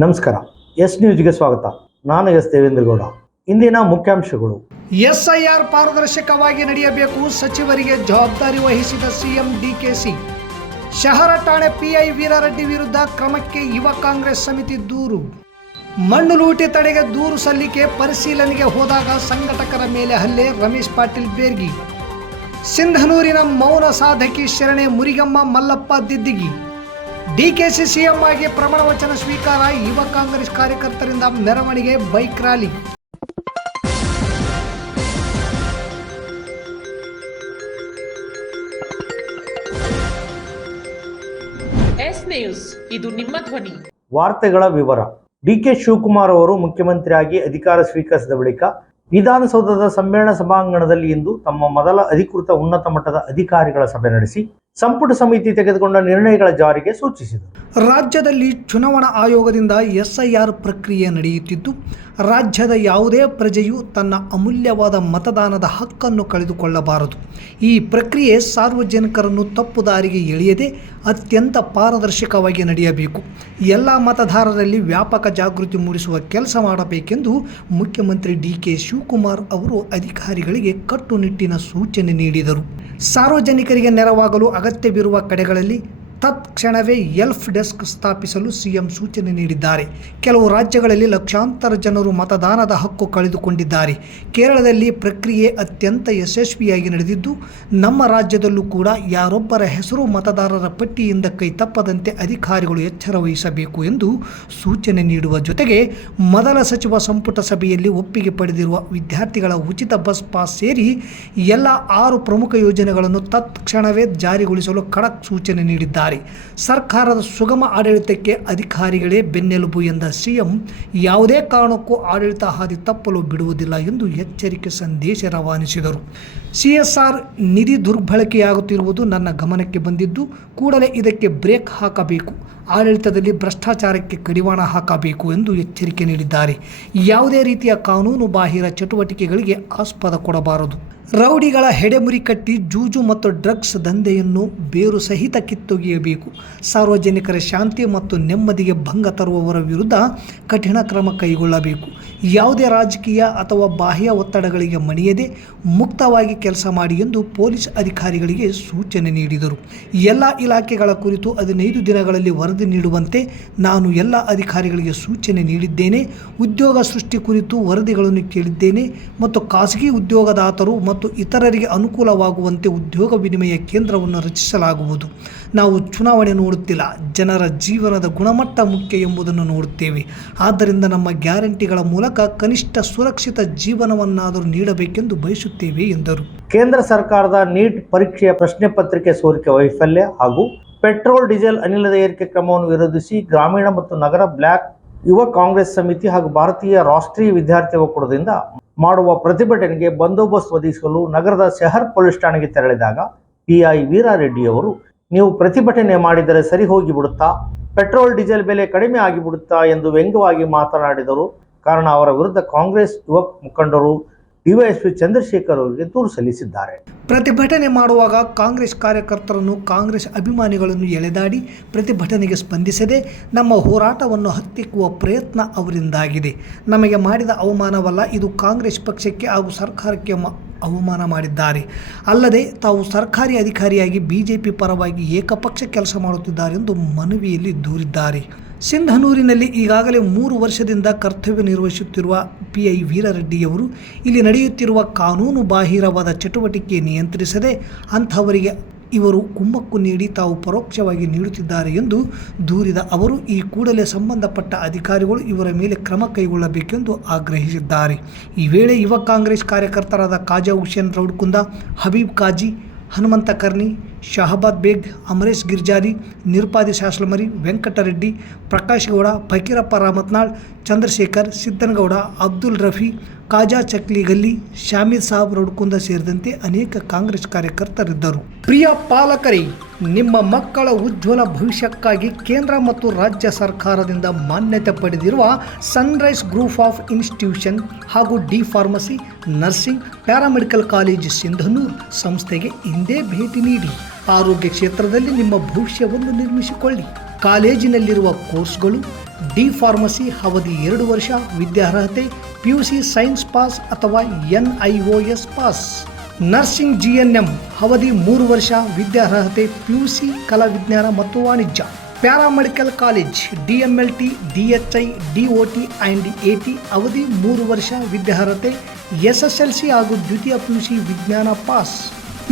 ನಮಸ್ಕಾರ. ಎಸ್ ನ್ಯೂಸ್ಗೆ ಸ್ವಾಗತ. ನಾನು ಎಸ್ ದೇವೇಂದ್ರಗೌಡ. ಇಂದಿನ ಮುಖ್ಯಾಂಶಗಳು. ಎಸ್ಐಆರ್ ಪಾರದರ್ಶಕವಾಗಿ ನಡೆಯಬೇಕು, ಸಚಿವರಿಗೆ ಜವಾಬ್ದಾರಿ ವಹಿಸಿದ ಸಿಎಂ ಡಿಕೆಶಿ. ಶಹರ ಠಾಣೆ ಪಿಐ ವೀರಾರೆಡ್ಡಿ ವಿರುದ್ಧ ಕ್ರಮಕ್ಕೆ ಯುವ ಕಾಂಗ್ರೆಸ್ ಸಮಿತಿ ದೂರು. ಮಣ್ಣು ಲೂಟಿ ತಡೆಗೆ ದೂರು ಸಲ್ಲಿಕೆ, ಪರಿಶೀಲನೆಗೆ ಹೋದಾಗ ಸಂಘಟಕರ ಮೇಲೆ ಹಲ್ಲೆ, ರಮೇಶ್ ಪಾಟೀಲ್ ಬೇರ್ಗಿ. ಸಿಂಧನೂರಿನ ಮೌನ ಸಾಧಕಿ ಶರಣೆ ಮುರಿಗಮ್ಮ ಮಲ್ಲಪ್ಪ ದಿದ್ದಿಗಿ. ಡಿಕೆಶಿ ಸಿಎಂ ಆಗಿ ಪ್ರಮಾಣ ವಚನ ಸ್ವೀಕಾರ, ಯುವ ಕಾಂಗ್ರೆಸ್ ಕಾರ್ಯಕರ್ತರಿಂದ ಮೆರವಣಿಗೆ, ಬೈಕ್ ರ್ಯಾಲಿ. ಎಸ್ ನ್ಯೂಸ್, ಇದು ನಿಮ್ಮ ಧ್ವನಿ. ವಾರ್ತೆಗಳ ವಿವರ. ಡಿಕೆ ಶಿವಕುಮಾರ್ ಅವರು ಮುಖ್ಯಮಂತ್ರಿಯಾಗಿ ಅಧಿಕಾರ ಸ್ವೀಕರಿಸಿದ ಬಳಿಕ ವಿಧಾನಸೌಧದ ಸಮ್ಮೇಳನ ಸಭಾಂಗಣದಲ್ಲಿ ಇಂದು ತಮ್ಮ ಮೊದಲ ಅಧಿಕೃತ ಉನ್ನತ ಮಟ್ಟದ ಅಧಿಕಾರಿಗಳ ಸಭೆ ನಡೆಸಿ ಸಂಪುಟ ಸಮಿತಿ ತೆಗೆದುಕೊಂಡ ನಿರ್ಣಯಗಳ ಜಾರಿಗೆ ಸೂಚಿಸಿದರು. ರಾಜ್ಯದಲ್ಲಿ ಚುನಾವಣಾ ಆಯೋಗದಿಂದ ಎಸ್ಐಆರ್ ಪ್ರಕ್ರಿಯೆ ನಡೆಯುತ್ತಿದ್ದು, ರಾಜ್ಯದ ಯಾವುದೇ ಪ್ರಜೆಯು ತನ್ನ ಅಮೂಲ್ಯವಾದ ಮತದಾನದ ಹಕ್ಕನ್ನು ಕಳೆದುಕೊಳ್ಳಬಾರದು. ಈ ಪ್ರಕ್ರಿಯೆ ಸಾರ್ವಜನಿಕರನ್ನು ತಪ್ಪು ದಾರಿಗೆ ಎಳೆಯದೆ ಅತ್ಯಂತ ಪಾರದರ್ಶಕವಾಗಿ ನಡೆಯಬೇಕು. ಎಲ್ಲ ಮತದಾರರಲ್ಲಿ ವ್ಯಾಪಕ ಜಾಗೃತಿ ಮೂಡಿಸುವ ಕೆಲಸ ಮಾಡಬೇಕೆಂದು ಮುಖ್ಯಮಂತ್ರಿ ಡಿಕೆ ಶಿವಕುಮಾರ್ ಅವರು ಅಧಿಕಾರಿಗಳಿಗೆ ಕಟ್ಟುನಿಟ್ಟಿನ ಸೂಚನೆ ನೀಡಿದರು. ಸಾರ್ವಜನಿಕರಿಗೆ ನೆರವಾಗಲು ಅಗತ್ಯವಿರುವ ಕಡೆಗಳಲ್ಲಿ ತತ್ಕ್ಷಣವೇ ಎಲ್ಫ್ ಡೆಸ್ಕ್ ಸ್ಥಾಪಿಸಲು ಸಿಎಂ ಸೂಚನೆ ನೀಡಿದ್ದಾರೆ. ಕೆಲವು ರಾಜ್ಯಗಳಲ್ಲಿ ಲಕ್ಷಾಂತರ ಜನರು ಮತದಾನದ ಹಕ್ಕು ಕಳೆದುಕೊಂಡಿದ್ದಾರೆ. ಕೇರಳದಲ್ಲಿ ಪ್ರಕ್ರಿಯೆ ಅತ್ಯಂತ ಯಶಸ್ವಿಯಾಗಿ ನಡೆದಿದ್ದು, ನಮ್ಮ ರಾಜ್ಯದಲ್ಲೂ ಕೂಡ ಯಾರೊಬ್ಬರ ಹೆಸರು ಮತದಾರರ ಪಟ್ಟಿಯಿಂದ ಕೈ ತಪ್ಪದಂತೆ ಅಧಿಕಾರಿಗಳು ಎಚ್ಚರ ವಹಿಸಬೇಕು ಎಂದು ಸೂಚನೆ ನೀಡುವ ಜೊತೆಗೆ, ಮೊದಲ ಸಚಿವ ಸಂಪುಟ ಸಭೆಯಲ್ಲಿ ಒಪ್ಪಿಗೆ ಪಡೆದಿರುವ ವಿದ್ಯಾರ್ಥಿಗಳ ಉಚಿತ ಬಸ್ ಪಾಸ್ ಸೇರಿ ಎಲ್ಲ 6 ಪ್ರಮುಖ ಯೋಜನೆಗಳನ್ನು ತತ್ಕ್ಷಣವೇ ಜಾರಿಗೊಳಿಸಲು ಖಡಕ್ ಸೂಚನೆ ನೀಡಿದ್ದಾರೆ. ಸರ್ಕಾರದ ಸುಗಮ ಆಡಳಿತಕ್ಕೆ ಅಧಿಕಾರಿಗಳೇ ಬೆನ್ನೆಲುಬು ಎಂದ ಸಿಎಂ, ಯಾವುದೇ ಕಾರಣಕ್ಕೂ ಆಡಳಿತ ಹಾದಿ ತಪ್ಪಲು ಬಿಡುವುದಿಲ್ಲ ಎಂದು ಎಚ್ಚರಿಕೆ ಸಂದೇಶ ರವಾನಿಸಿದರು. ಸಿಎಸ್ಆರ್ ನಿಧಿ ದುರ್ಬಳಕೆಯಾಗುತ್ತಿರುವುದು ನನ್ನ ಗಮನಕ್ಕೆ ಬಂದಿದ್ದು, ಕೂಡಲೇ ಇದಕ್ಕೆ ಬ್ರೇಕ್ ಹಾಕಬೇಕು. ಆಡಳಿತದಲ್ಲಿ ಭ್ರಷ್ಟಾಚಾರಕ್ಕೆ ಕಡಿವಾಣ ಹಾಕಬೇಕು ಎಂದು ಎಚ್ಚರಿಕೆ ನೀಡಿದ್ದಾರೆ. ಯಾವುದೇ ರೀತಿಯ ಕಾನೂನು ಬಾಹಿರ ಚಟುವಟಿಕೆಗಳಿಗೆ ಆಸ್ಪದ ಕೊಡಬಾರದು. ರೌಡಿಗಳ ಹೆಡೆಮುರಿ ಕಟ್ಟಿ ಜೂಜು ಮತ್ತು ಡ್ರಗ್ಸ್ ದಂಧೆಯನ್ನು ಬೇರು ಸಹಿತ ಕಿತ್ತೊಗೆಯಬೇಕು. ಸಾರ್ವಜನಿಕರ ಶಾಂತಿ ಮತ್ತು ನೆಮ್ಮದಿಗೆ ಭಂಗ ತರುವವರ ವಿರುದ್ಧ ಕಠಿಣ ಕ್ರಮ ಕೈಗೊಳ್ಳಬೇಕು. ಯಾವುದೇ ರಾಜಕೀಯ ಅಥವಾ ಬಾಹ್ಯ ಒತ್ತಡಗಳಿಗೆ ಮಣಿಯದೆ ಮುಕ್ತವಾಗಿ ಕೆಲಸ ಮಾಡಿ ಎಂದು ಪೊಲೀಸ್ ಅಧಿಕಾರಿಗಳಿಗೆ ಸೂಚನೆ ನೀಡಿದರು. ಎಲ್ಲ ಇಲಾಖೆಗಳ ಕುರಿತು 15 ದಿನಗಳಲ್ಲಿ ವರದಿ ನೀಡುವಂತೆ ನಾನು ಎಲ್ಲ ಅಧಿಕಾರಿಗಳಿಗೆ ಸೂಚನೆ ನೀಡಿದ್ದೇನೆ. ಉದ್ಯೋಗ ಸೃಷ್ಟಿ ಕುರಿತು ವರದಿಗಳನ್ನು ಕೇಳಿದ್ದೇನೆ ಮತ್ತು ಖಾಸಗಿ ಉದ್ಯೋಗದಾತರು ಮತ್ತು ಇತರರಿಗೆ ಅನುಕೂಲವಾಗುವಂತೆ ಉದ್ಯೋಗ ವಿನಿಮಯ ಕೇಂದ್ರವನ್ನು ರಚಿಸಲಾಗುವುದು. ನಾವು ಚುನಾವಣೆ ನೋಡುತ್ತಿಲ್ಲ, ಜನರ ಜೀವನದ ಗುಣಮಟ್ಟ ಮುಖ್ಯ ಎಂಬುದನ್ನು ನೋಡುತ್ತೇವೆ. ಆದ್ದರಿಂದ ನಮ್ಮ ಗ್ಯಾರಂಟಿಗಳ ಮೂಲಕ ಕನಿಷ್ಠ ಸುರಕ್ಷಿತ ಜೀವನವನ್ನಾದರೂ ನೀಡಬೇಕೆಂದು ಬಯಸುತ್ತೇವೆ ಎಂದರು. ಕೇಂದ್ರ ಸರ್ಕಾರದ ನೀಟ್ ಪರೀಕ್ಷೆಯ ಪ್ರಶ್ನೆ ಪತ್ರಿಕೆ ಸೋರಿಕೆ ವೈಫಲ್ಯ ಹಾಗೂ ಪೆಟ್ರೋಲ್ ಡೀಸೆಲ್ ಅನಿಲದ ಏರಿಕೆ ಕ್ರಮವನ್ನು ವಿರೋಧಿಸಿ ಗ್ರಾಮೀಣ ಮತ್ತು ನಗರ ಬ್ಲಾಕ್ ಯುವ ಕಾಂಗ್ರೆಸ್ ಸಮಿತಿ ಹಾಗೂ ಭಾರತೀಯ ರಾಷ್ಟ್ರೀಯ ವಿದ್ಯಾರ್ಥಿ ಒಕ್ಕೂಟದಿಂದ ಮಾಡುವ ಪ್ರತಿಭಟನೆಗೆ ಬಂದೋಬಸ್ತ್ ಒದಗಿಸಲು ನಗರದ ಶಹರ್ ಪೊಲೀಸ್ ಠಾಣೆಗೆ ತೆರಳಿದಾಗ ಪಿಐ ವೀರಾರೆಡ್ಡಿ ಅವರು, ನೀವು ಪ್ರತಿಭಟನೆ ಮಾಡಿದರೆ ಸರಿ ಹೋಗಿಬಿಡುತ್ತಾ, ಪೆಟ್ರೋಲ್ ಡೀಸೆಲ್ ಬೆಲೆ ಕಡಿಮೆ ಆಗಿಬಿಡುತ್ತಾ ಎಂದು ವ್ಯಂಗ್ಯವಾಗಿ ಮಾತನಾಡಿದರು. ಕಾರಣ ಅವರ ವಿರುದ್ಧ ಕಾಂಗ್ರೆಸ್ ಯುವ ಮುಖಂಡರು ಡಿವೈಎಸ್ಪಿ ಚಂದ್ರಶೇಖರ್ ಅವರಿಗೆ ದೂರು ಸಲ್ಲಿಸಿದ್ದಾರೆ. ಪ್ರತಿಭಟನೆ ಮಾಡುವಾಗ ಕಾಂಗ್ರೆಸ್ ಕಾರ್ಯಕರ್ತರನ್ನು, ಕಾಂಗ್ರೆಸ್ ಅಭಿಮಾನಿಗಳನ್ನು ಎಳೆದಾಡಿ ಪ್ರತಿಭಟನೆಗೆ ಸ್ಪಂದಿಸದೆ ನಮ್ಮ ಹೋರಾಟವನ್ನು ಹತ್ತಿಕ್ಕುವ ಪ್ರಯತ್ನ ಅವರಿಂದಾಗಿದೆ. ನಮಗೆ ಮಾಡಿದ ಅವಮಾನವಲ್ಲ, ಇದು ಕಾಂಗ್ರೆಸ್ ಪಕ್ಷಕ್ಕೆ ಹಾಗೂ ಸರ್ಕಾರಕ್ಕೆ ಅವಮಾನ ಮಾಡಿದ್ದಾರೆ. ಅಲ್ಲದೆ ತಾವು ಸರ್ಕಾರಿ ಅಧಿಕಾರಿಯಾಗಿ ಬಿಜೆಪಿ ಪರವಾಗಿ ಏಕಪಕ್ಷ ಕೆಲಸ ಮಾಡುತ್ತಿದ್ದಾರೆ ಎಂದು ಮನವಿಯಲ್ಲಿ ದೂರಿದ್ದಾರೆ. ಸಿಂಧನೂರಿನಲ್ಲಿ ಈಗಾಗಲೇ 3 ವರ್ಷದಿಂದ ಕರ್ತವ್ಯ ನಿರ್ವಹಿಸುತ್ತಿರುವ ಪಿಐ ವೀರಾರೆಡ್ಡಿಯವರು ಇಲ್ಲಿ ನಡೆಯುತ್ತಿರುವ ಕಾನೂನು ಬಾಹಿರವಾದ ಚಟುವಟಿಕೆ ನಿಯಂತ್ರಿಸದೆ ಅಂಥವರಿಗೆ ಇವರು ಕುಮ್ಮಕ್ಕು ನೀಡಿ ತಾವು ಪರೋಕ್ಷವಾಗಿ ನೀಡುತ್ತಿದ್ದಾರೆ ಎಂದು ದೂರಿದ ಅವರು, ಈ ಕೂಡಲೇ ಸಂಬಂಧಪಟ್ಟ ಅಧಿಕಾರಿಗಳು ಇವರ ಮೇಲೆ ಕ್ರಮ ಕೈಗೊಳ್ಳಬೇಕೆಂದು ಆಗ್ರಹಿಸಿದ್ದಾರೆ. ಈ ವೇಳೆ ಯುವ ಕಾಂಗ್ರೆಸ್ ಕಾರ್ಯಕರ್ತರಾದ ಖಾಜಾ ಹುಸೇನ್ ರೌಡ್ಕುಂದ, ಹಬೀಬ್ ಕಾಜಿ, ಹನುಮಂತ ಕರ್ನಿ, ಶಹಬಾದ್ ಬೇಗ್, ಅಮರೇಶ್ ಗಿರ್ಜಾರಿ, ನಿರುಪಾದಿ ಶಾಸ್ಲಮರಿ, ವೆಂಕಟರೆಡ್ಡಿ, ಪ್ರಕಾಶ್ ಗೌಡ, ಫಕೀರಪ್ಪ ರಾಮತ್ನಾಳ್, ಚಂದ್ರಶೇಖರ್, ಸಿದ್ದನಗೌಡ, ಅಬ್ದುಲ್ ರಫಿ, ಖಾಜಾ ಚಕ್ಲಿಗಲ್ಲಿ, ಶಾಮೀದ್ ಸಾಬ್ ರೌಡ್ಕುಂದ ಸೇರಿದಂತೆ ಅನೇಕ ಕಾಂಗ್ರೆಸ್ ಕಾರ್ಯಕರ್ತರಿದ್ದರು. ಪ್ರಿಯ ಪಾಲಕರೇ, ನಿಮ್ಮ ಮಕ್ಕಳ ಉಜ್ವಲ ಭವಿಷ್ಯಕ್ಕಾಗಿ ಕೇಂದ್ರ ಮತ್ತು ರಾಜ್ಯ ಸರ್ಕಾರದಿಂದ ಮಾನ್ಯತೆ ಪಡೆದಿರುವ ಸನ್ರೈಸ್ ಗ್ರೂಪ್ ಆಫ್ ಇನ್ಸ್ಟಿಟ್ಯೂಷನ್ ಹಾಗೂ D pharmacy, nursing, paramedical college Sindhanur ಸಂಸ್ಥೆಗೆ ಇಂದೇ ಭೇಟಿ ನೀಡಿ ಆರೋಗ್ಯ ಕ್ಷೇತ್ರದಲ್ಲಿ ನಿಮ್ಮ ಭವಿಷ್ಯವನ್ನು ನಿರ್ಮಿಸಿಕೊಳ್ಳಿ. ಕಾಲೇಜಿನಲ್ಲಿರುವ ಕೋರ್ಸ್ಗಳು ಡಿ ಫಾರ್ಮಸಿ ಅವಧಿ 2 ವರ್ಷ, ವಿದ್ಯಾರ್ಹತೆ PUC ಸೈನ್ಸ್ ಪಾಸ್ ಅಥವಾ NIOS ಪಾಸ್. ನರ್ಸಿಂಗ್ GNM ಅವಧಿ 3 ವರ್ಷ, ವಿದ್ಯಾರ್ಹತೆ PUC ಕಲಾ ವಿಜ್ಞಾನ ಮತ್ತು ವಾಣಿಜ್ಯ. Paramedical college DMLT, DHI, DOT and AT ಅವಧಿ 3 ವರ್ಷ, ವಿದ್ಯಾರ್ಹತೆ SSLC ಹಾಗೂ ದ್ವಿತೀಯ PUC ವಿಜ್ಞಾನ ಪಾಸ್.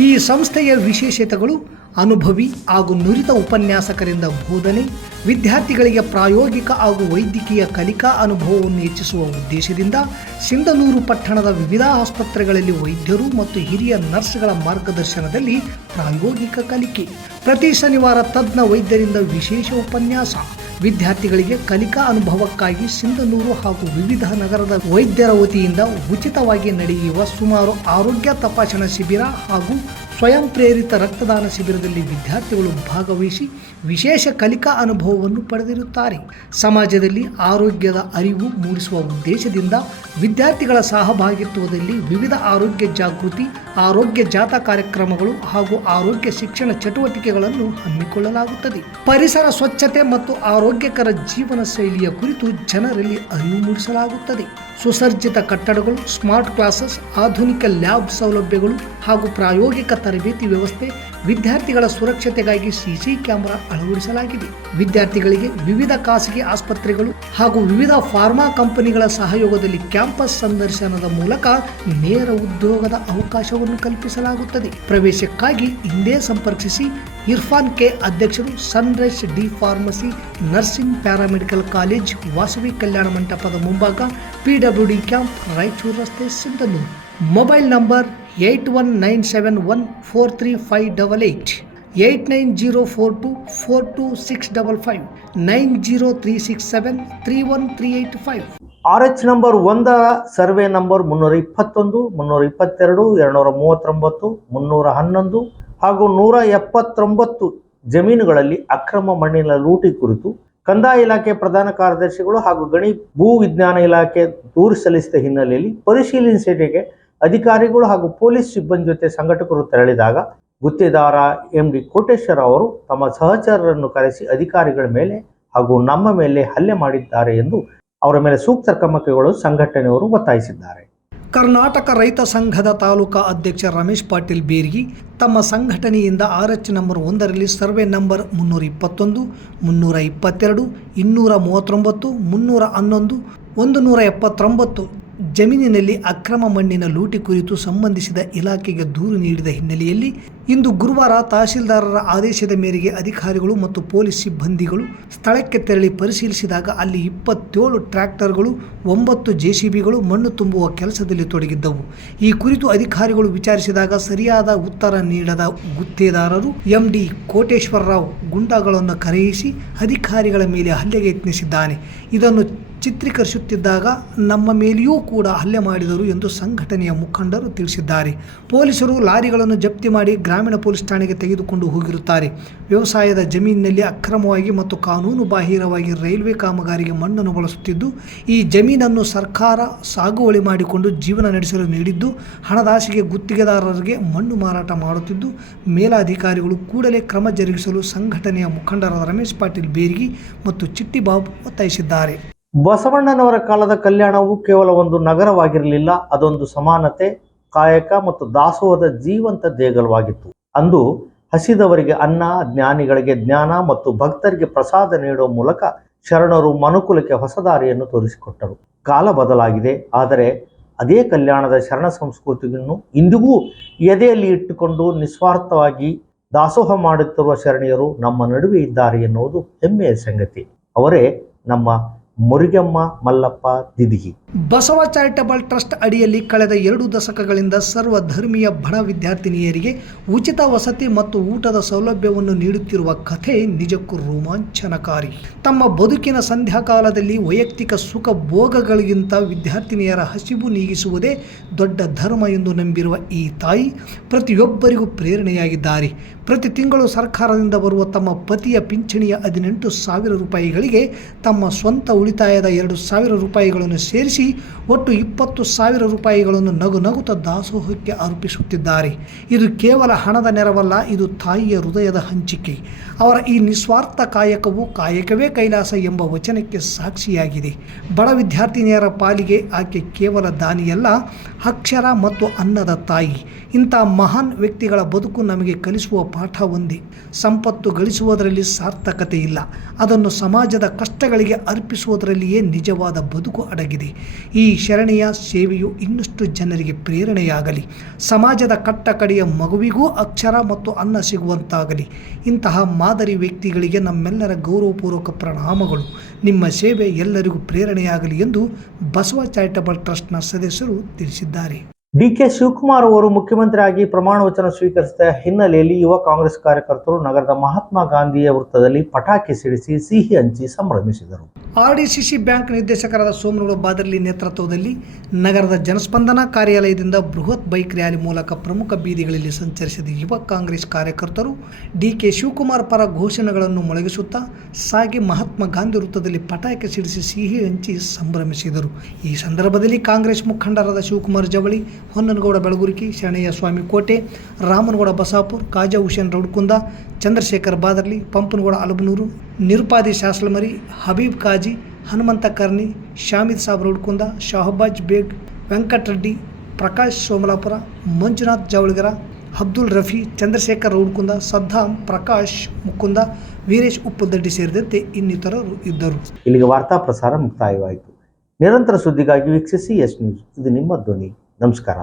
ಈ ಸಂಸ್ಥೆಯ ವಿಶೇಷತೆಗಳು: ಅನುಭವಿ ಹಾಗೂ ನುರಿತ ಉಪನ್ಯಾಸಕರಿಂದ ಬೋಧನೆ, ವಿದ್ಯಾರ್ಥಿಗಳಿಗೆ ಪ್ರಾಯೋಗಿಕ ಹಾಗೂ ವೈದ್ಯಕೀಯ ಕಲಿಕಾ ಅನುಭವವನ್ನು ಹೆಚ್ಚಿಸುವ ಉದ್ದೇಶದಿಂದ ಸಿಂಧನೂರು ಪಟ್ಟಣದ ವಿವಿಧ ಆಸ್ಪತ್ರೆಗಳಲ್ಲಿ ವೈದ್ಯರು ಮತ್ತು ಹಿರಿಯ ನರ್ಸ್ಗಳ ಮಾರ್ಗದರ್ಶನದಲ್ಲಿ ಪ್ರಾಯೋಗಿಕ ಕಲಿಕೆ. ಪ್ರತಿ ಶನಿವಾರ ತಜ್ಞ ವೈದ್ಯರಿಂದ ವಿಶೇಷ ಉಪನ್ಯಾಸ. ವಿದ್ಯಾರ್ಥಿಗಳಿಗೆ ಕಲಿಕಾ ಅನುಭವಕ್ಕಾಗಿ ಸಿಂಧನೂರು ಹಾಗೂ ವಿವಿಧ ನಗರದ ವೈದ್ಯರ ವತಿಯಿಂದ ಉಚಿತವಾಗಿ ನಡೆಯುವ ಸುಮಾರು ಆರೋಗ್ಯ ತಪಾಸಣಾ ಶಿಬಿರ ಹಾಗೂ ಸ್ವಯಂ ಪ್ರೇರಿತ ರಕ್ತದಾನ ಶಿಬಿರದಲ್ಲಿ ವಿದ್ಯಾರ್ಥಿಗಳು ಭಾಗವಹಿಸಿ ವಿಶೇಷ ಕಲಿಕಾ ಅನುಭವವನ್ನು ಪಡೆದಿರುತ್ತಾರೆ. ಸಮಾಜದಲ್ಲಿ ಆರೋಗ್ಯದ ಅರಿವು ಮೂಡಿಸುವ ಉದ್ದೇಶದಿಂದ ವಿದ್ಯಾರ್ಥಿಗಳ ಸಹಭಾಗಿತ್ವದಲ್ಲಿ ವಿವಿಧ ಆರೋಗ್ಯ ಜಾಗೃತಿ, ಆರೋಗ್ಯ ಜಾಥಾ ಕಾರ್ಯಕ್ರಮಗಳು ಹಾಗೂ ಆರೋಗ್ಯ ಶಿಕ್ಷಣ ಚಟುವಟಿಕೆಗಳನ್ನು ಹಮ್ಮಿಕೊಳ್ಳಲಾಗುತ್ತದೆ. ಪರಿಸರ ಸ್ವಚ್ಛತೆ ಮತ್ತು ಆರೋಗ್ಯಕರ ಜೀವನ ಶೈಲಿಯ ಕುರಿತು ಜನರಲ್ಲಿ ಅರಿವು ಮೂಡಿಸಲಾಗುತ್ತದೆ. ಸುಸಜ್ಜಿತ ಕಟ್ಟಡಗಳು, ಸ್ಮಾರ್ಟ್ ಕ್ಲಾಸಸ್, ಆಧುನಿಕ ಲ್ಯಾಬ್ ಸೌಲಭ್ಯಗಳು ಹಾಗೂ ಪ್ರಾಯೋಗಿಕ ತರಬೇತಿ ವ್ಯವಸ್ಥೆ. ವಿದ್ಯಾರ್ಥಿಗಳ ಸುರಕ್ಷತೆಗಾಗಿ CC ಕ್ಯಾಮೆರಾ ಅಳವಡಿಸಲಾಗಿದೆ. ವಿದ್ಯಾರ್ಥಿಗಳಿಗೆ ವಿವಿಧ ಖಾಸಗಿ ಆಸ್ಪತ್ರೆಗಳು ಹಾಗೂ ವಿವಿಧ ಫಾರ್ಮಾ ಕಂಪನಿಗಳ ಸಹಯೋಗದಲ್ಲಿ ಕ್ಯಾಂಪಸ್ ಸಂದರ್ಶನದ ಮೂಲಕ ನೇರ ಉದ್ಯೋಗದ ಅವಕಾಶವನ್ನು ಕಲ್ಪಿಸಲಾಗುತ್ತದೆ. ಪ್ರವೇಶಕ್ಕಾಗಿ ಹಿಂದೆ ಸಂಪರ್ಕಿಸಿ. ಇರ್ಫಾನ್ K, ಅಧ್ಯಕ್ಷರು, sunrise D pharmacy nursing paramedical college, Vasavi ಕಲ್ಯಾಣ ಮಂಟಪದ ಮುಂಭಾಗ, PWD ಕ್ಯಾಂಪ್, ರಾಯಚೂರು ರಸ್ತೆ, Sindhanur. Mobile number 8197143588, 8904242655, 9036731385. RH number 1 survey number 321, 322, 239, 311 ಹಾಗೂ 179 ಜಮೀನುಗಳಲ್ಲಿ ಅಕ್ರಮ ಮಣ್ಣಿನ ಲೂಟಿ ಕುರಿತು ಕಂದಾಯ ಇಲಾಖೆ ಪ್ರಧಾನ ಕಾರ್ಯದರ್ಶಿಗಳು ಹಾಗೂ ಗಣಿ ಭೂ ವಿಜ್ಞಾನ ಇಲಾಖೆ ದೂರು ಸಲ್ಲಿಸಿದ ಹಿನ್ನೆಲೆಯಲ್ಲಿ ಪರಿಶೀಲನೆಗೆ ಅಧಿಕಾರಿಗಳು ಹಾಗೂ ಪೊಲೀಸ್ ಸಿಬ್ಬಂದಿ ಜೊತೆ ಸಂಘಟಕರು ತೆರಳಿದಾಗ ಗುತ್ತೇದಾರ MD ಕೋಟೇಶ್ವರ ಅವರು ತಮ್ಮ ಸಹಚರರನ್ನು ಕರೆಸಿ ಅಧಿಕಾರಿಗಳ ಮೇಲೆ ಹಾಗೂ ನಮ್ಮ ಮೇಲೆ ಹಲ್ಲೆ ಮಾಡಿದ್ದಾರೆ ಎಂದು ಅವರ ಮೇಲೆ ಸೂಕ್ತ ಕ್ರಮಗಳು ಸಂಘಟನೆಯವರು ಒತ್ತಾಯಿಸಿದ್ದಾರೆ. ಕರ್ನಾಟಕ ರೈತ ಸಂಘದ ತಾಲೂಕಾ ಅಧ್ಯಕ್ಷ ರಮೇಶ್ ಪಾಟೀಲ್ ಬೇರ್ಗಿ ತಮ್ಮ ಸಂಘಟನೆಯಿಂದ RH ನಂಬರ್ 1ರಲ್ಲಿ ಸರ್ವೆ ನಂಬರ್ 321, 322, 239, 311, 179 ಜಮೀನಿನಲ್ಲಿ ಅಕ್ರಮ ಮಣ್ಣಿನ ಲೂಟಿ ಕುರಿತು ಸಂಬಂಧಿಸಿದ ಇಲಾಖೆಗೆ ದೂರು ನೀಡಿದ ಹಿನ್ನೆಲೆಯಲ್ಲಿ ಇಂದು ಗುರುವಾರ ತಹಶೀಲ್ದಾರರ ಆದೇಶದ ಮೇರೆಗೆ ಅಧಿಕಾರಿಗಳು ಮತ್ತು ಪೊಲೀಸ್ ಸಿಬ್ಬಂದಿಗಳು ಸ್ಥಳಕ್ಕೆ ತೆರಳಿ ಪರಿಶೀಲಿಸಿದಾಗ ಅಲ್ಲಿ 27 ಟ್ರ್ಯಾಕ್ಟರ್ಗಳು, 9 JCBಗಳು ಮಣ್ಣು ತುಂಬುವ ಕೆಲಸದಲ್ಲಿ ತೊಡಗಿದ್ದವು. ಈ ಕುರಿತು ಅಧಿಕಾರಿಗಳು ವಿಚಾರಿಸಿದಾಗ ಸರಿಯಾದ ಉತ್ತರ ನೀಡದ ಗುತ್ತೇದಾರರು MD ಕೋಟೇಶ್ವರರಾವ್ ಗುಂಡಾಗಳನ್ನು ಕರೆಯಿಸಿ ಅಧಿಕಾರಿಗಳ ಮೇಲೆ ಹಲ್ಲೆಗೆ ಯತ್ನಿಸಿದ್ದಾನೆ. ಇದನ್ನು ಚಿತ್ರೀಕರಿಸುತ್ತಿದ್ದಾಗ ನಮ್ಮ ಮೇಲೆಯೂ ಕೂಡ ಹಲ್ಲೆ ಮಾಡಿದರು ಎಂದು ಸಂಘಟನೆಯ ಮುಖಂಡರು ತಿಳಿಸಿದ್ದಾರೆ. ಪೊಲೀಸರು ಲಾರಿಗಳನ್ನು ಜಪ್ತಿ ಮಾಡಿ ಗ್ರಾಮೀಣ ಪೊಲೀಸ್ ಠಾಣೆಗೆ ತೆಗೆದುಕೊಂಡು ಹೋಗಿರುತ್ತಾರೆ. ವ್ಯವಸಾಯದ ಜಮೀನಿನಲ್ಲಿ ಅಕ್ರಮವಾಗಿ ಮತ್ತು ಕಾನೂನು ಬಾಹಿರವಾಗಿ ರೈಲ್ವೆ ಕಾಮಗಾರಿಗೆ ಮಣ್ಣನ್ನು ಬಳಸುತ್ತಿದ್ದು, ಈ ಜಮೀನನ್ನು ಸರ್ಕಾರ ಸಾಗುವಳಿ ಮಾಡಿಕೊಂಡು ಜೀವನ ನಡೆಸಲು ನೀಡಿದ್ದು, ಹಣದಾಸೆಗೆ ಗುತ್ತಿಗೆದಾರರಿಗೆ ಮಣ್ಣು ಮಾರಾಟ ಮಾಡುತ್ತಿದ್ದು, ಮೇಲಾಧಿಕಾರಿಗಳು ಕೂಡಲೇ ಕ್ರಮ ಜರುಗಿಸಲು ಸಂಘಟನೆಯ ಮುಖಂಡರಾದ ರಮೇಶ್ ಪಾಟೀಲ್ ಬೇರ್ಗಿ ಮತ್ತು ಚಿಟ್ಟಿಬಾಬು ಒತ್ತಾಯಿಸಿದ್ದಾರೆ. ಬಸವಣ್ಣನವರ ಕಾಲದ ಕಲ್ಯಾಣವು ಕೇವಲ ಒಂದು ನಗರವಾಗಿರಲಿಲ್ಲ, ಅದೊಂದು ಸಮಾನತೆ, ಕಾಯಕ ಮತ್ತು ದಾಸೋಹದ ಜೀವಂತ ದೇಗುಲವಾಗಿತ್ತು. ಅಂದು ಹಸಿದವರಿಗೆ ಅನ್ನ, ಜ್ಞಾನಿಗಳಿಗೆ ಜ್ಞಾನ ಮತ್ತು ಭಕ್ತರಿಗೆ ಪ್ರಸಾದ ನೀಡುವ ಮೂಲಕ ಶರಣರು ಮನುಕುಲಕ್ಕೆ ಹೊಸ ದಾರಿಯನ್ನು ತೋರಿಸಿಕೊಟ್ಟರು. ಕಾಲ ಬದಲಾಗಿದೆ, ಆದರೆ ಅದೇ ಕಲ್ಯಾಣದ ಶರಣ ಸಂಸ್ಕೃತಿಯನ್ನು ಇಂದಿಗೂ ಎದೆಯಲ್ಲಿ ಇಟ್ಟುಕೊಂಡು ನಿಸ್ವಾರ್ಥವಾಗಿ ದಾಸೋಹ ಮಾಡುತ್ತಿರುವ ಶರಣೀಯರು ನಮ್ಮ ನಡುವೆ ಇದ್ದಾರೆ ಎನ್ನುವುದು ಹೆಮ್ಮೆಯ ಸಂಗತಿ. ಅವರೇ ನಮ್ಮ ಮುರಿಗಮ್ಮ ಮಲ್ಲಪ್ಪ ದಿದಿಗಿ. ಬಸವ ಚಾರಿಟಬಲ್ ಟ್ರಸ್ಟ್ ಅಡಿಯಲ್ಲಿ ಕಳೆದ 2 ದಶಕಗಳಿಂದ ಸರ್ವ ಧರ್ಮೀಯ ಬಡ ವಿದ್ಯಾರ್ಥಿನಿಯರಿಗೆ ಉಚಿತ ವಸತಿ ಮತ್ತು ಊಟದ ಸೌಲಭ್ಯವನ್ನು ನೀಡುತ್ತಿರುವ ಕಥೆ ನಿಜಕ್ಕೂ ರೋಮಾಂಚನಕಾರಿ. ತಮ್ಮ ಬದುಕಿನ ಸಂಧ್ಯಾಕಾಲದಲ್ಲಿ ವೈಯಕ್ತಿಕ ಸುಖ ಭೋಗಗಳಿಗಿಂತ ವಿದ್ಯಾರ್ಥಿನಿಯರ ಹಸಿವು ನೀಗಿಸುವುದೇ ದೊಡ್ಡ ಧರ್ಮ ಎಂದು ನಂಬಿರುವ ಈ ತಾಯಿ ಪ್ರತಿಯೊಬ್ಬರಿಗೂ ಪ್ರೇರಣೆಯಾಗಿದ್ದಾರೆ. ಪ್ರತಿ ತಿಂಗಳು ಸರ್ಕಾರದಿಂದ ಬರುವ ತಮ್ಮ ಪತಿಯ ಪಿಂಚಣಿಯ 18,000 ರೂಪಾಯಿಗಳಿಗೆ ತಮ್ಮ ಸ್ವಂತ ಉಳಿತಾಯದ 2,000 ರೂಪಾಯಿಗಳನ್ನು ಸೇರಿಸಿ ಒಟ್ಟು 20,000 ರೂಪಾಯಿಗಳನ್ನು ನಗುನಗುತ್ತ ದಾಸೋಹಕ್ಕೆ ಅರ್ಪಿಸುತ್ತಿದ್ದಾರೆ. ಇದು ಕೇವಲ ಹಣದ ನೆರವಲ್ಲ, ಇದು ತಾಯಿಯ ಹೃದಯದ ಹಂಚಿಕೆ. ಅವರ ಈ ನಿಸ್ವಾರ್ಥ ಕಾಯಕವು ಕಾಯಕವೇ ಕೈಲಾಸ ಎಂಬ ವಚನಕ್ಕೆ ಸಾಕ್ಷಿಯಾಗಿದೆ. ಬಡ ವಿದ್ಯಾರ್ಥಿನಿಯರ ಪಾಲಿಗೆ ಆಕೆ ಕೇವಲ ದಾನಿಯಲ್ಲ, ಅಕ್ಷರ ಮತ್ತು ಅನ್ನದ ತಾಯಿ. ಇಂಥ ಮಹಾನ್ ವ್ಯಕ್ತಿಗಳ ಬದುಕು ನಮಗೆ ಕಲಿಸುವ ಪಾಠ ಒಂದೇ: ಸಂಪತ್ತು ಗಳಿಸುವುದರಲ್ಲಿ ಸಾರ್ಥಕತೆ ಇಲ್ಲ, ಅದನ್ನು ಸಮಾಜದ ಕಷ್ಟಗಳಿಗೆ ಅರ್ಪಿಸುವುದರಲ್ಲಿಯೇ ನಿಜವಾದ ಬದುಕು ಅಡಗಿದೆ. ಈ ಶರಣೆಯ ಸೇವೆಯು ಇನ್ನಷ್ಟು ಜನರಿಗೆ ಪ್ರೇರಣೆಯಾಗಲಿ. ಸಮಾಜದ ಕಟ್ಟಕಡೆಯ ಮಗುವಿಗೂ ಅಕ್ಷರ ಮತ್ತು ಅನ್ನ ಸಿಗುವಂತಾಗಲಿ. ಇಂತಹ ಮಾದರಿ ವ್ಯಕ್ತಿಗಳಿಗೆ ನಮ್ಮೆಲ್ಲರ ಗೌರವಪೂರ್ವಕ ಪ್ರಣಾಮಗಳು. ನಿಮ್ಮ ಸೇವೆ ಎಲ್ಲರಿಗೂ ಪ್ರೇರಣೆಯಾಗಲಿ ಎಂದು ಬಸವ ಚಾರಿಟಬಲ್ ಟ್ರಸ್ಟ್ನ ಸದಸ್ಯರು ತಿಳಿಸಿದ್ದಾರೆ. ಡಿಕೆ ಶಿವಕುಮಾರ್ ಅವರು ಮುಖ್ಯಮಂತ್ರಿಯಾಗಿ ಪ್ರಮಾಣ ವಚನ ಸ್ವೀಕರಿಸಿದ ಹಿನ್ನೆಲೆಯಲ್ಲಿ ಯುವ ಕಾಂಗ್ರೆಸ್ ಕಾರ್ಯಕರ್ತರು ನಗರದ ಮಹಾತ್ಮ ಗಾಂಧಿಯ ವೃತ್ತದಲ್ಲಿ ಪಟಾಕಿ ಸಿಡಿಸಿ ಸಿಹಿ ಹಂಚಿ ಸಂಭ್ರಮಿಸಿದರು. ಆರ್ಡಿಸಿಸಿ ಬ್ಯಾಂಕ್ ನಿರ್ದೇಶಕರಾದ ಸೋಮನಗೌಡ ಬಾದರ್ಲಿ ನೇತೃತ್ವದಲ್ಲಿ ನಗರದ ಜನಸ್ಪಂದನಾ ಕಾರ್ಯಾಲಯದಿಂದ ಬೃಹತ್ ಬೈಕ್ ರ್ಯಾಲಿ ಮೂಲಕ ಪ್ರಮುಖ ಬೀದಿಗಳಲ್ಲಿ ಸಂಚರಿಸಿದ ಯುವ ಕಾಂಗ್ರೆಸ್ ಕಾರ್ಯಕರ್ತರು ಡಿಕೆ ಶಿವಕುಮಾರ್ ಪರ ಘೋಷಣೆಗಳನ್ನು ಮೊಳಗಿಸುತ್ತಾ ಸಾಗಿ ಮಹಾತ್ಮ ಗಾಂಧಿ ವೃತ್ತದಲ್ಲಿ ಪಟಾಕಿ ಸಿಡಿಸಿ ಸಿಹಿ ಹಂಚಿ ಸಂಭ್ರಮಿಸಿದರು. ಈ ಸಂದರ್ಭದಲ್ಲಿ ಕಾಂಗ್ರೆಸ್ ಮುಖಂಡರಾದ ಶಿವಕುಮಾರ್ ಜವಳಿ, ಹೊನ್ನನಗೌಡ ಬೆಳಗುರ್ಕಿ, ಶರಣಯ್ಯ ಸ್ವಾಮಿ ಕೋಟೆ, ರಾಮನಗೌಡ ಬಸಾಪುರ್, ಕಾಜಾ ಹುಸೇನ್ ರೌಡ್ಕುಂದ, ಚಂದ್ರಶೇಖರ್ ಬಾದರ್ಲಿ, ಪಂಪನಗೌಡ ಅಲಬನೂರು, ನಿರುಪಾದಿ ಶಾಸ್ಲಮರಿ, ಹಬೀಬ್ ಕಾಜಿ, ಹನುಮಂತ ಕರ್ನಿ, ಶಾಮಿದ್ ಸಾಬ್ ರೌಡ್ಕುಂದ, ಶಹಬಾಜ್ ಬೇಗ್, ವೆಂಕಟರೆಡ್ಡಿ, ಪ್ರಕಾಶ್ ಸೋಮಲಾಪುರ, ಮಂಜುನಾಥ್ ಜವಳಗರ, ಅಬ್ದುಲ್ ರಫಿ, ಚಂದ್ರಶೇಖರ್ ರೌಡ್ಕುಂದ, ಸದ್ದಾಂ, ಪ್ರಕಾಶ್ ಮುಕುಂದ, ವೀರೇಶ್ ಉಪ್ಪುದಡ್ಡಿ ಸೇರಿದಂತೆ ಇನ್ನಿತರರು ಇದ್ದರು. ಇಲ್ಲಿಗೆ ವಾರ್ತಾ ಪ್ರಸಾರ ಮುಕ್ತಾಯವಾಯಿತು. ನಿರಂತರ ಸುದ್ದಿಗಾಗಿ ವೀಕ್ಷಿಸಿ ಎಸ್ ನ್ಯೂಸ್. ಇದು ನಿಮ್ಮ ಧ್ವನಿ. ನಮಸ್ಕಾರ.